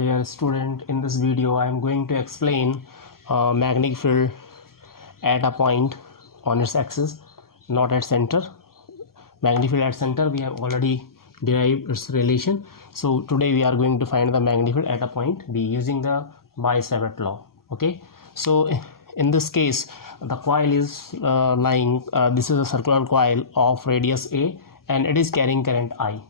Dear student, in this video I am going to explain magnetic field at a point on its axis, not at center. Magnetic field at center we have already derived its relation. So today we are going to find the magnetic field at a point B using the Biot law. Okay, so in this case the coil is lying, this is a circular coil of radius A and it is carrying current I.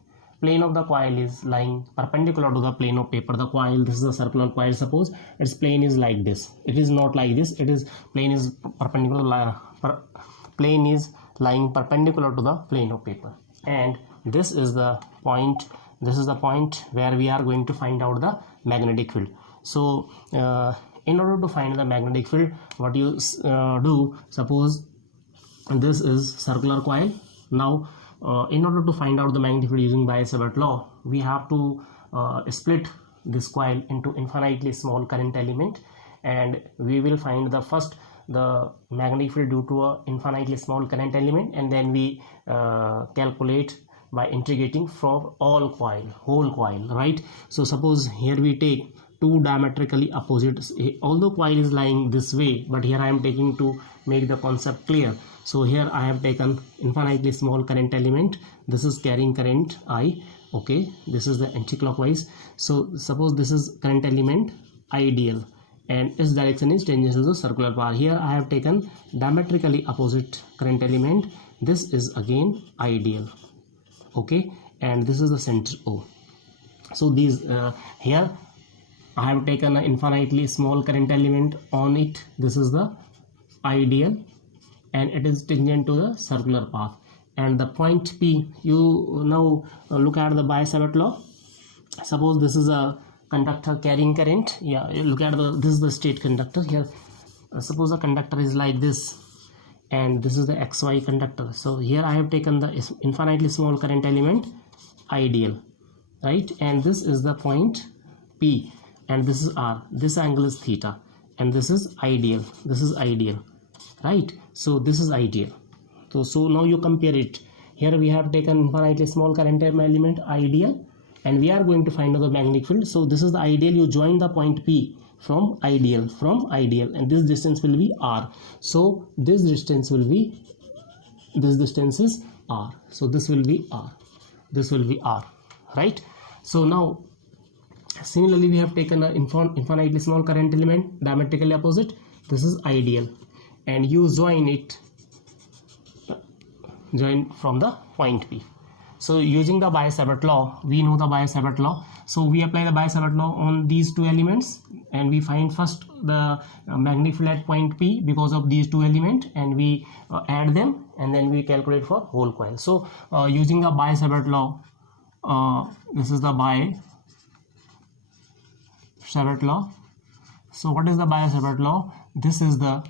Plane of the coil is lying perpendicular to the plane of paper. The coil, this is a circular coil, suppose its plane is like this. It is not like this, it is plane is perpendicular, plane is lying perpendicular to the plane of paper, and this is the point, this is the point where we are going to find out the magnetic field. So in order to find the magnetic field, what you do, suppose this is circular coil. Now in order to find out the magnetic field using Biot law, we have to split this coil into infinitely small current element, and we will find the magnetic field due to a infinitely small current element, and then we calculate by integrating from all coil, whole coil, right? So suppose here we take two diametrically opposite, although coil is lying this way, but here I am taking to make the concept clear. So here I have taken infinitely small current element, this is carrying current I, okay, this is the anticlockwise. So suppose this is current element ideal and its direction is tangential to circular path. Here I have taken diametrically opposite current element, this is again ideal, okay, and this is the center O. So these here I have taken an infinitely small current element on it, this is the ideal and it is tangent to the circular path, and the point P, you now look at the Biot law. Suppose this is a conductor carrying current, yeah, look at this is the state conductor here. Suppose the conductor is like this and this is the XY conductor. So here I have taken the infinitely small current element ideal, right, and this is the point P and this is R, this angle is theta, and this is ideal, this is ideal, right? So this is ideal. So now you compare it. Here we have taken infinitely small current element ideal and we are going to find out the magnetic field. So this is the ideal, you join the point P from ideal, and this distance will be R. So this distance will be, this distance is R, so this will be R, this will be R, right? So now similarly we have taken an infinitely small current element diametrically opposite, this is ideal, and you join it, join from the point P. So using the Biot law, we know the Biot law, so we apply the Biot law on these two elements and we find first the magnetic field at point P because of these two elements, and we add them and then we calculate for whole coil. So using the Biot law, this is the Biot law. So what is the Biot law? This is the,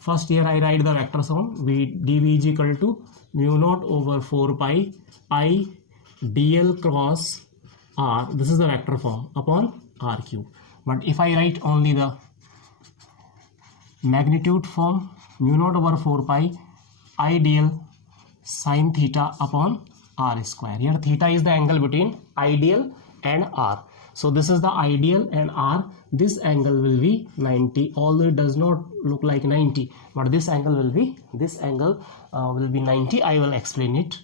first here I write the vector form, dV is equal to mu naught over 4 pi I dl cross r, this is the vector form, upon r cube. But if I write only the magnitude form, mu naught over 4 pi I dl sine theta upon r square. Here theta is the angle between ideal and r. So this is the ideal and R, this angle will be 90, although it does not look like 90, but this angle will be, this angle will be 90. I will explain it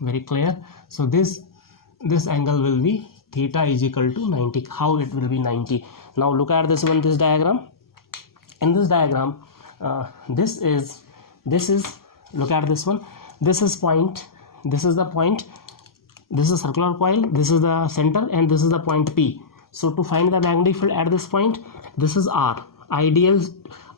very clear. So this angle will be theta is equal to 90. How it will be 90? Now look at this one, this diagram. In this diagram, this is, look at this one, this is point, this is the point, this is circular coil, this is the center, and this is the point P. So to find the magnetic field at this point, this is R, ideal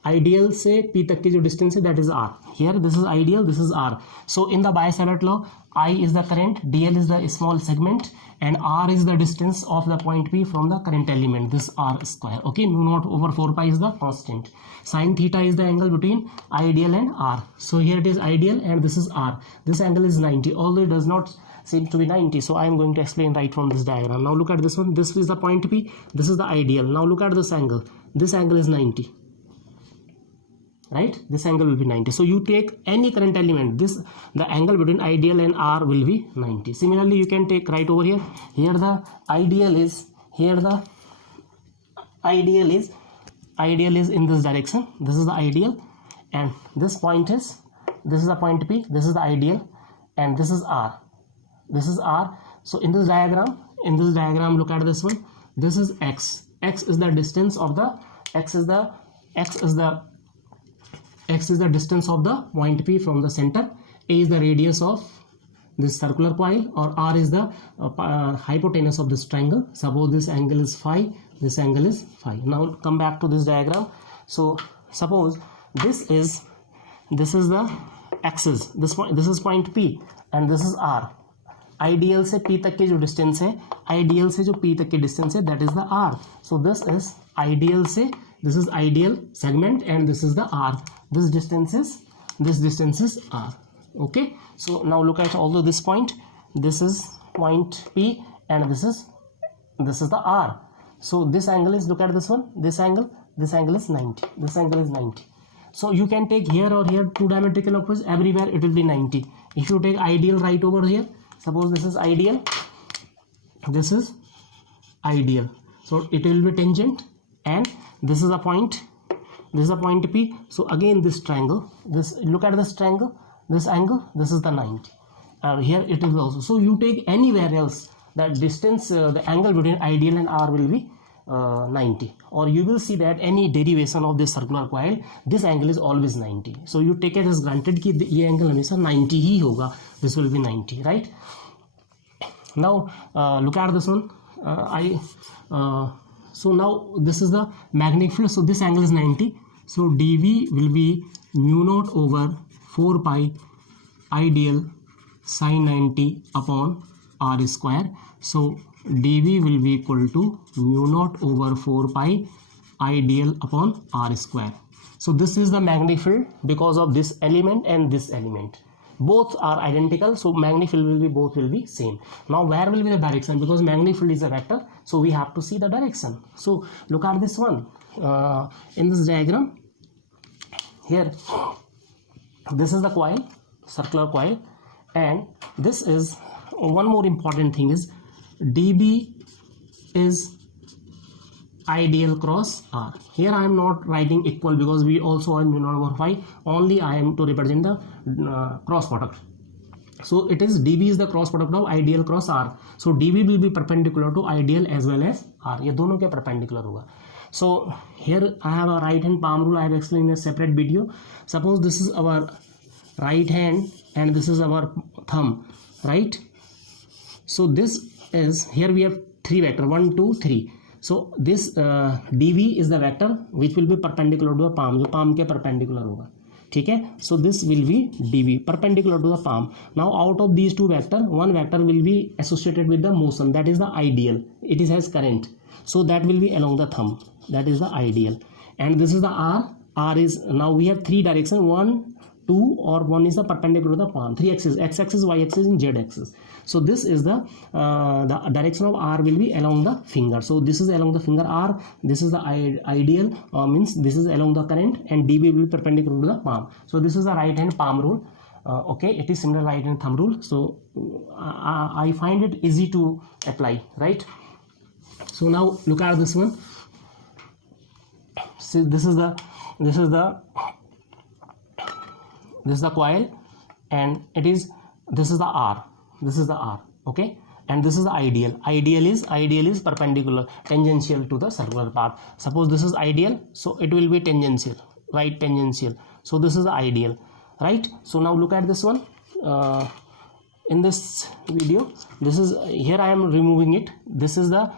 से P तक की जो distance है, that is R. Here this is ideal, this is R. So in the Biot law, I is the current, dl is the small segment, and R is the distance of the point P from the current element, this R square, okay, mu naught over 4 pi is the constant, sine theta is the angle between ideal and R. So here it is ideal and this is R, this angle is 90, although it does not seem to be 90, so I am going to explain right from this diagram. Now look at this one, this is the point P, this is the ideal. Now look at this angle is 90, right? This angle will be 90. So you take any current element, this the angle between ideal and R will be 90. Similarly, you can take right over here. Here the ideal is here the ideal is in this direction. This is the ideal, and this point is, this is the point P, this is the ideal, and this is R. This is R. So in this diagram, look at this one. This is X. X is the distance of the distance of the point P from the center. A is the radius of this circular coil, or R is the hypotenuse of this triangle. Suppose this angle is phi, this angle is phi. Now come back to this diagram. So suppose this is the axis, this is point P and this is R. Ideal से P तक के जो distance है, ideal से जो P तक के distance है, that is the R. So this is ideal say, this is ideal segment and this is the R. This distance is R. Okay, so now look at also this point. This is point P and this is the R. So this angle is, look at this one, this angle is 90, this angle is 90. So you can take here or here two diametrical opposites, everywhere it will be 90. If you take ideal right over here, suppose this is ideal, this is ideal, so it will be tangent, and this is a point, P. So again this triangle, this, look at this triangle, this angle, this is the 90, here it is also. So you take anywhere else, that distance, the angle between ideal and R will be 90, or you will see that any derivation of this circular coil, this angle is always 90. So you take it as granted कि ये angle हमेशा 90 ही होगा, this will be 90, right? Now look at this one. So now this is the magnetic field, so this angle is 90, so dV will be mu naught over 4 pi ideal sin 90 upon R square. So dV will be equal to mu naught over 4 pi ideal upon R square. So this is the magnetic field because of this element and this element. Both are identical, so magnetic field will be, both will be same. Now where will be the direction? Because magnetic field is a vector, so we have to see the direction. So look at this one. In this diagram here, this is the coil, circular coil, and this is one more important thing is dB is ideal cross R. Here I am not writing equal because we also have mu naught over phi, only I am to represent the cross product. So it is dB is the cross product of ideal cross R. So dB will be perpendicular to ideal as well as R. ये दोनों के perpendicular होगा. So here I have a right hand palm rule. I have explained in a separate video. Suppose this is our right hand and this is our thumb, right? So this is, here we have three vector, 1 2 3. So this dV is the vector which will be perpendicular to the palm, जो palm के perpendicular होगा, ठीक है? So this will be dV perpendicular to the palm. Now out of these two vector, one vector will be associated with the motion, that is the ideal. It is has current, so that will be along the thumb, that is the ideal. And this is the R. R is, now we have three direction, 1 2, or one is the perpendicular to the palm, three axis, x axis, y axis, and z axis. So this is the direction of R will be along the finger. So this is along the finger R, this is the ideal, means this is along the current, and dB will be perpendicular to the palm. So this is the right hand palm rule. Okay, it is similar right hand thumb rule. So I find it easy to apply, right? So now look at this one. So this is the coil, and it is, this is the R, okay, and this is the ideal. Ideal is perpendicular, tangential to the circular path. Suppose this is ideal, so it will be tangential, right? Tangential. So this is the ideal, right? So now look at this one. In this video, this is, here I am removing it. This is the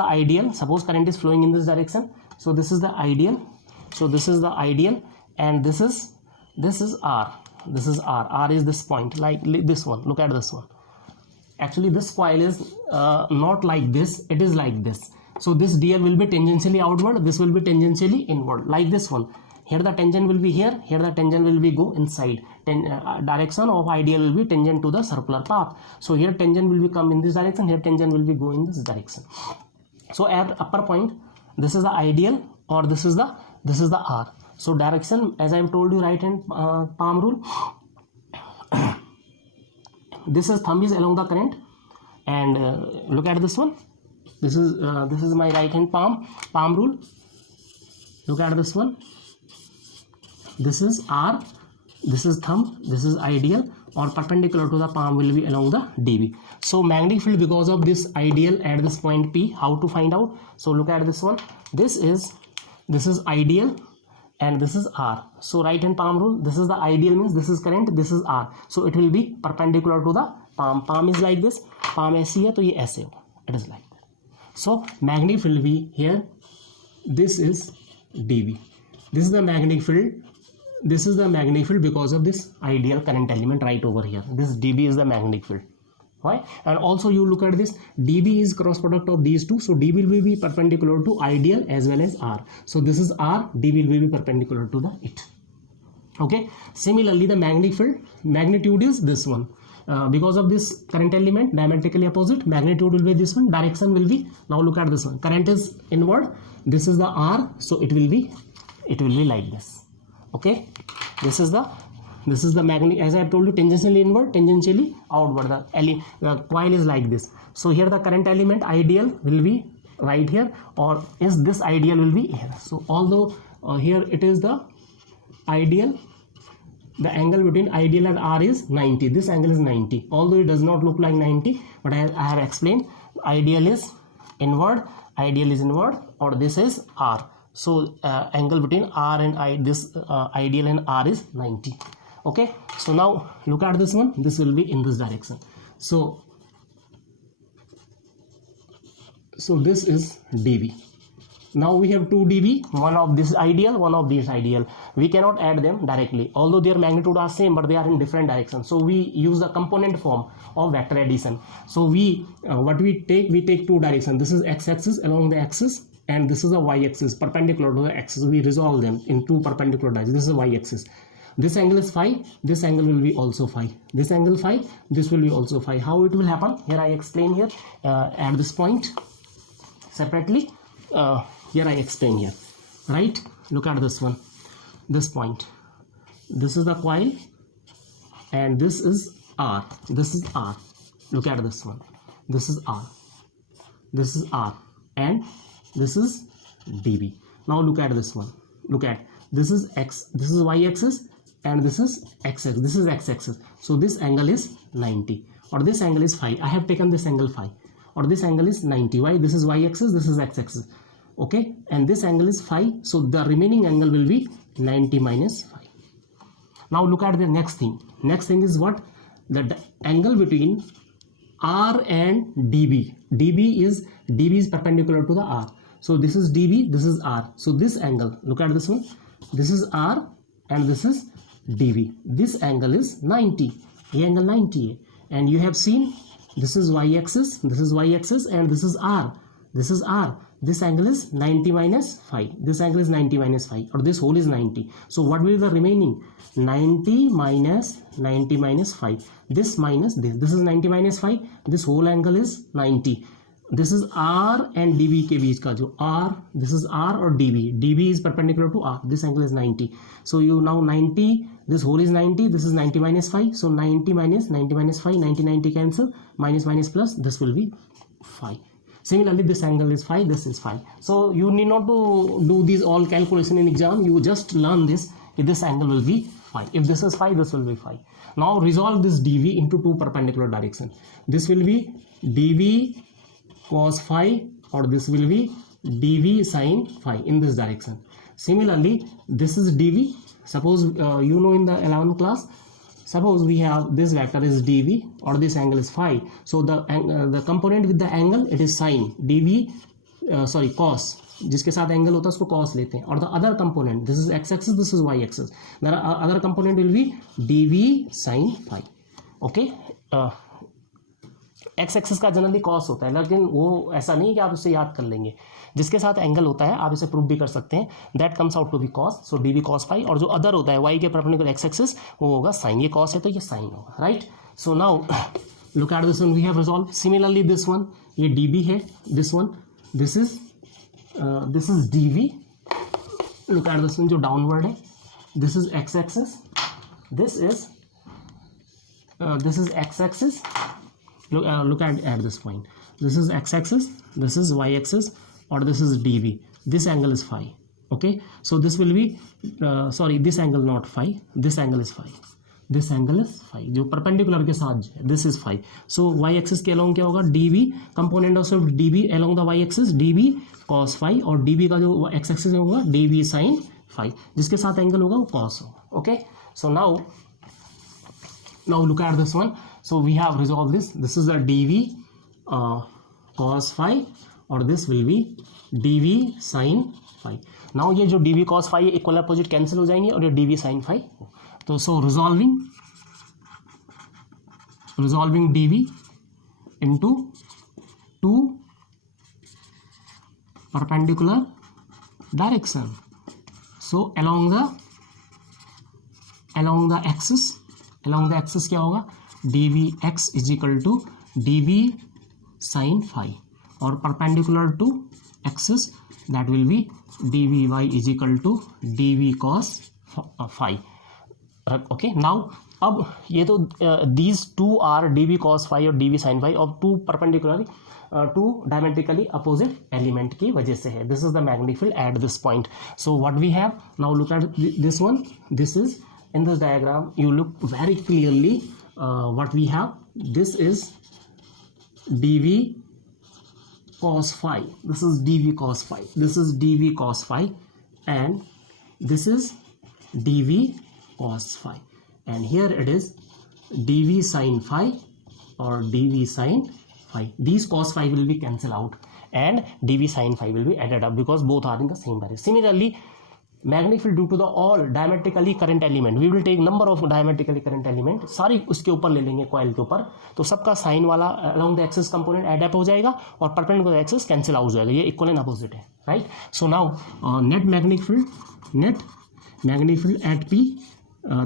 ideal. Suppose current is flowing in this direction, so this is the ideal. So this is the ideal, and this is R. This is R. R is this point, like this one. Look at this one. Actually this coil is not like this, it is like this. So this DL will be tangentially outward, this will be tangentially inward, like this one. Here the tangent will be here, here the tangent will be go inside. Direction of ideal will be tangent to the circular path. So here tangent will be come in this direction, here tangent will be go in this direction. So at upper point, this is the ideal, or this is the R. So direction, as I have told you, right hand palm rule. This is thumb is along the current, and look at this one. This is my right hand palm rule. Look at this one. This is R, this is thumb, this is ideal, or perpendicular to the palm will be along the DB. So magnetic field because of this ideal at this point P. How to find out? So look at this one. This is ideal and this is R. So right hand palm rule, this is the ideal, means this is current, this is R. So it will be perpendicular to the palm. Palm is like this, palm ऐसी है तो ये ऐसे हो. It is like that. So magnetic field will be here. This is dB. This is the magnetic field. This is the magnetic field because of this ideal current element right over here. This dB is the magnetic field. Why? And also you look at this, dB is cross product of these two, so dB will be perpendicular to ideal as well as R. So this is R, dB will be perpendicular to the it. Okay. Similarly, the magnetic field magnitude is this one. Because of this current element diametrically opposite, magnitude will be this one, direction will be, now look at this one, current is inward, this is the R, so it will be like this. Okay, this is the magnetic, as I have told you, tangentially inward, tangentially outward. The coil is like this. So here the current element ideal will be right here, or is this ideal will be here. So although here it is the ideal, the angle between ideal and R is 90. This angle is 90. Although it does not look like 90, but I have explained, ideal is inward, or this is R. So angle between R and ideal and R is 90. Okay. So now look at this one. This will be in this direction. So this is dB. Now we have 2 dB, one of this ideal, one of this ideal. We cannot add them directly, although their magnitude are same, but they are in different directions. So we use the component form of vector addition. So we take 2 directions. This is x-axis along the axis, and this is the y-axis perpendicular to the axis. We resolve them in 2 perpendicular directions. This is the y-axis. This angle is phi. This angle will be also phi. This angle phi. This will be also phi. How it will happen? Here I explain here at this point separately. Here I explain here, right? Look at this one, this point. This is the coil, and this is R. This is R. Look at this one. This is R. This is R, and this is dB. Now look at this one. Look at this is x. This is y-axis, and this is x-axis. This is x-axis. So this angle is 90, or this angle is phi. I have taken this angle phi, or this angle is 90. Why? This is y-axis. This is x-axis. Okay, and this angle is phi, so the remaining angle will be 90 minus phi. Now look at the next thing. Next thing is what? The angle between R and dB. dB is perpendicular to the R. So this is dB, this is R. So this angle, look at this one. This is R and this is dB. This angle is 90. The angle 90. And you have seen this is y-axis, and this is R. This is R. This angle is 90 minus phi. This angle is 90 minus phi, or this whole is 90. So what will be the remaining? 90 minus phi. This minus this. This is 90 minus phi. This whole angle is 90. This is R and dB के बीच का जो R. This is R or dB. dB is perpendicular to R. This angle is 90. So you now 90. This whole is 90. This is 90 minus phi. So 90 minus phi. 90 cancel. Minus plus. This will be phi. Similarly, this angle is phi, this is phi. So you need not to do these all calculation in exam. You just learn this. If this angle will be phi. If this is phi, this will be phi. Now resolve this dV into 2 perpendicular directions. This will be dV cos phi, or this will be dV sin phi in this direction. Similarly, this is dV. Suppose you know in the 11th class, suppose we have this vector is dV, or this angle is phi. So the component with the angle, it is sin. dV, cos. जिसके साथ angle होता है उसको cos लेते हैं. और the other component, this is x-axis, this is y-axis. The other component will be dV sin phi. Okay. x-axis का generally cos होता है, लेकिन वो ऐसा नहीं कि आप उसे याद कर लेंगे. जिसके साथ एंगल होता है आप इसे प्रूव भी कर सकते हैं. That comes out to be cos. So dV cos phi. और जो अदर होता है y के परपेंडिकुलर x-axis, वो होगा sin. ये cos है तो ये sin होगा, right. So now look at this one. We have resolve. Similarly this one, ये dB है. This one, this is dV. Look at this one जो डाउनवर्ड है. This is x-axis. This is x-axis, look at this point. This is x-axis, this is y-axis, or this is dv. This angle is phi. Okay, so this will be sorry, this angle not phi, this angle is phi. This angle is five, जो perpendicular के साथ जो है, this is five. So y axis के along क्या होगा, dV component of dV along the y axis, dV cos five, और dV का जो एक्स एक्सिस होगा डीवी साइन फाइव, जिसके साथ एंगल होगा वो कॉस होगा. Okay, so now look at this one. So we have resolve this is the dV cos five, और this will be dV sine five. Now ये जो dV cos five equal opposite cancel हो जाएंगे और ये dV sine five. तो so resolving dv into two perpendicular direction. So along the axis क्या होगा, dvx is equal to dv sin phi, और perpendicular to axis that will be dvy is equal to dv cos phi. Okay, now अब ये तो these two are dv cos phi और dv sin phi और two perpendicular to diametrically opposite element की वजह से है. This is the magnetic field at this point. So what we have now, look at this one. This is in this diagram you look very clearly what we have. This is dv cos phi, this is dv cos phi, this is dv cos phi, and this is dv cos phi, and here it is dv sin phi or dv sin phi. These cos phi will be cancelled out and dv sin phi will be added up because both are in the same direction. Similarly, magnetic field due to the all diametrically current element, we will take number of diametrically current element, सारी उसके ऊपर ले लेंगे coil के ऊपर, तो सबका sign वाला along the axis component add up हो जाएगा और perpendicular axis cancel out हो जाएगा. ये इक्वल एंड अपोजिट है, right. So now net magnetic field eight P,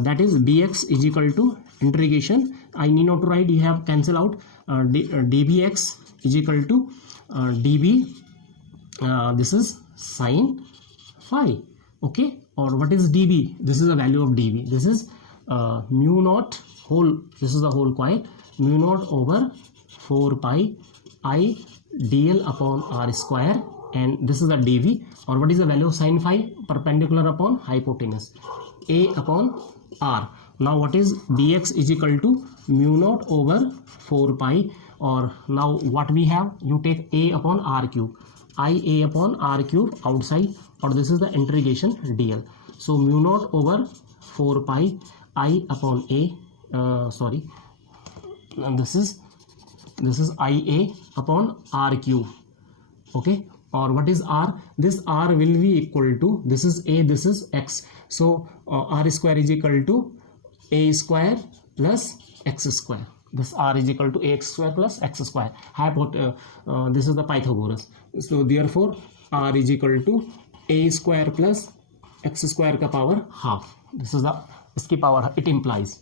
that is bx is equal to integration, I need not to write, you have cancel out dbx is equal to db, this is sin phi. Okay, or what is db, this is the value of db, this is mu naught whole, this is the whole coil, mu naught over 4 pi I dl upon r square, and this is the dv. Or what is the value of sin phi, perpendicular upon hypotenuse, a upon r. Now what is bx is equal to mu naught over 4 pi, or now what we have, you take a upon r cube, I a upon r cube outside, or this is the integration dl. So mu naught over 4 pi I upon a, sorry, this is ia upon r cube. Okay, or what is r, this r will be equal to, this is a, this is x, so r square is equal to a square plus x square. This r is equal to ax square plus x square. This is the Pythagoras. So therefore r is equal to a square plus x square का power half. This is the इसकी power it implies.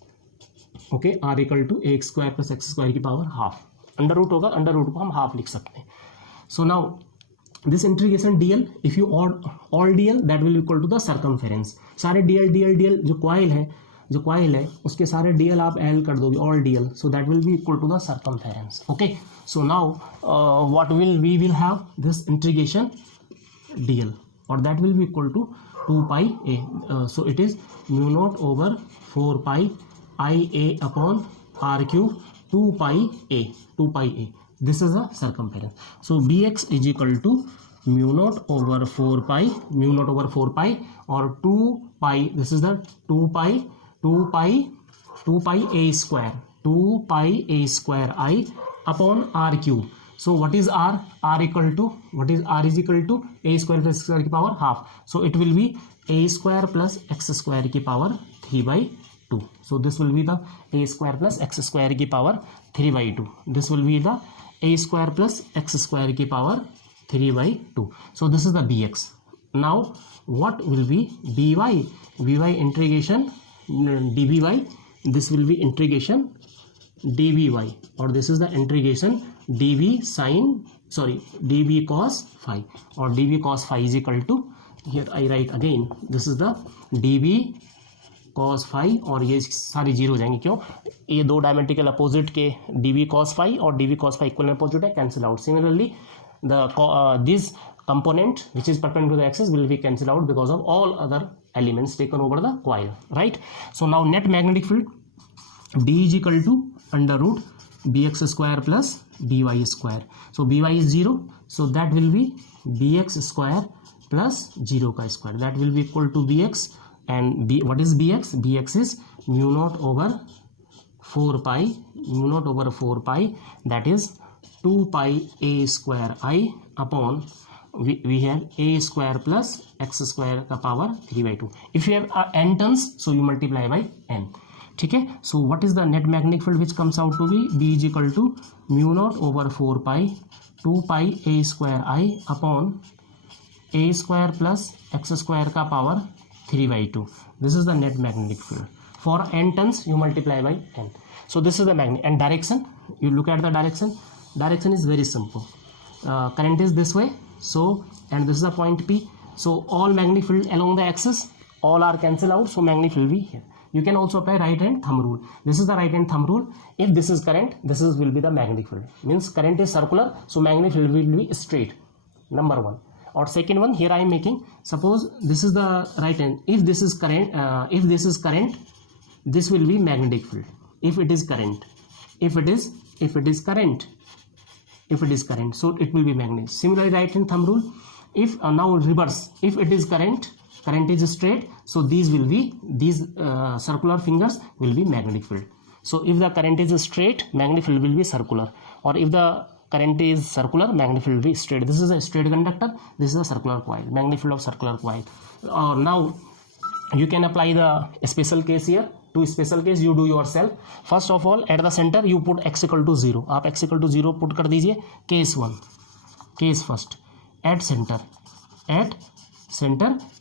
Okay, r equal to ax square plus x square की power half. Under root होगा, under root को हम half लिख सकते हैं. So now this integration dl, if you add all dl, that will equal to the circumference. सारे dl जो coil है उसके सारे dl आप add कर दोगे, all dl, so that will be equal to the circumference. Okay, so now what we will have this integration dl, or that will be equal to 2 pi a. So it is mu naught over 4 pi I a upon r cube 2 pi a. This is the circumference. So bx is equal to mu naught over 4 pi or 2 pi, this is the 2 pi a square, 2 pi a square I upon r cube. So what is r? R is equal to a square plus x square की power half. So it will be a square plus x square की power 3/2. So this will be the a square plus x square की power 3/2. This will be the a square plus x square की power 3/2. So this is the bx. Now what will be by integration dby, this will be integration dby, or this is the integration dv cos phi, or dv cos phi is equal to, here I write again, this is the dv cos phi और ये सारी zero हो जाएंगे. क्यों? ये दो diametrical opposite के dv cos phi और dv cos phi equal opposite है, cancel out. Similarly this component which is perpendicular to the axis will be cancelled out because of all other elements taken over the coil, right? So now net magnetic field B is equal to under root bx square plus by square. So by is 0, so that will be bx square plus 0 ka square, that will be equal to bx. And b, what is bx? Bx is mu naught over 4 pi, mu naught over 4 pi, that is 2 pi a square I upon we have a square plus x square का power 3/2. If you have n turns, so you multiply by n. ठीक है. So what is the net magnetic field which comes out to be? B is equal to mu naught over 4 pi 2 pi a square I upon a square plus x square का power 3/2. This is the net magnetic field. For n turns you multiply by n. So this is the magnet. And direction, you look at the direction. Direction is very simple. Current is this way, so, and this is the point P. So all magnetic field along the axis, all are cancelled out, so magnetic field will be here. You can also apply right hand thumb rule. This is the right hand thumb rule. If this is current, this is will be the magnetic field. Means current is circular, so magnetic field will be straight. Number one. Or second one, here I am making, suppose this is the right hand. If this is current, this will be magnetic field. If it is current, if it is current, so it will be magnetic. Similarly, right hand thumb rule. If now reverse, if it is current is straight, so these circular fingers will be magnetic field. So if the current is straight, magnetic field will be circular, or if the current is circular, magnetic field will be straight. This is a straight conductor, this is a circular coil, magnetic field of circular coil. Now you can apply the special case here. To special case you do yourself. First of all, at the center you put x equal to 0. आप x equal to 0 put कर दीजिए. Case 1, case first. At center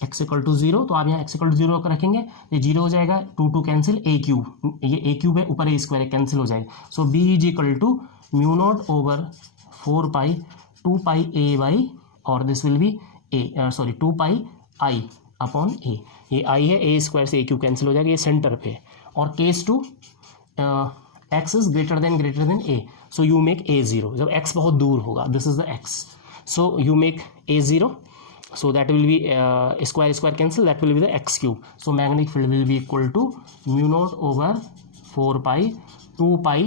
x equal to 0, तो आप यहाँ x equal to 0 कर रखेंगे, ये 0 हो जाएगा, 2 कैंसिल, a क्यूब, ये a क्यूब है, ऊपर a स्क्वायर कैंसिल हो जाएगा. So b is equal to mu naught over 4 pi 2 pi a by, और this will be a 2 pi i upon a. ये i है, a स्क्वायर से a cube cancel हो जाएगा, ये सेंटर पे. और case 2, x is greater than a, so you make a 0. जब x बहुत दूर होगा, this is the x, so you make a 0, so that will be square cancel, that will be the x cube. So magnetic field will be equal to mu naught over 4 pi 2 pi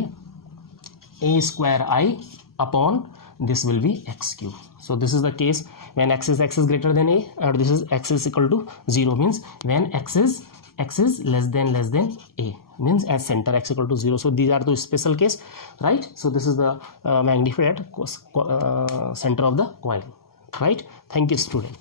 a square I upon this will be x cube. So this is the case when x is greater than a, or this is x is equal to 0, means when x is less than a, means at center x equal to 0. So these are the special case, right? So this is the magnetic field at center of the coil, right? Thank you, student.